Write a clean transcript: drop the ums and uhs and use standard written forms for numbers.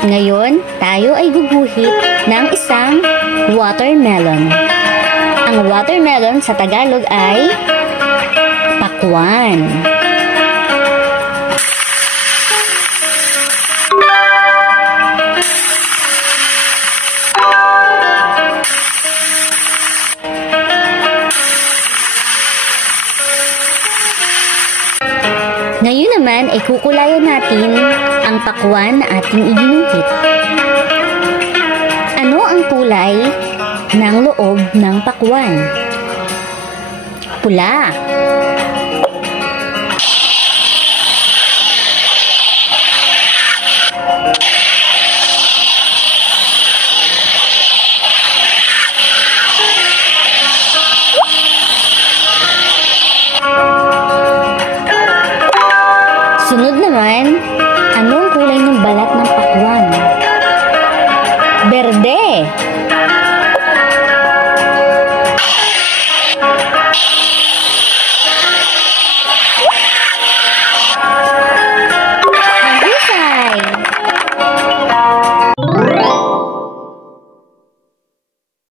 Ngayon, tayo ay guguhit ng isang watermelon. Ang watermelon sa Tagalog ay pakwan. Ngayon naman ay kukulayan natin ang pakwan na ating iginuhit. Ano ang kulay ng loob ng pakwan? Pula. Sunod naman, ano ang kulay ng balat ng pakwan? Berde.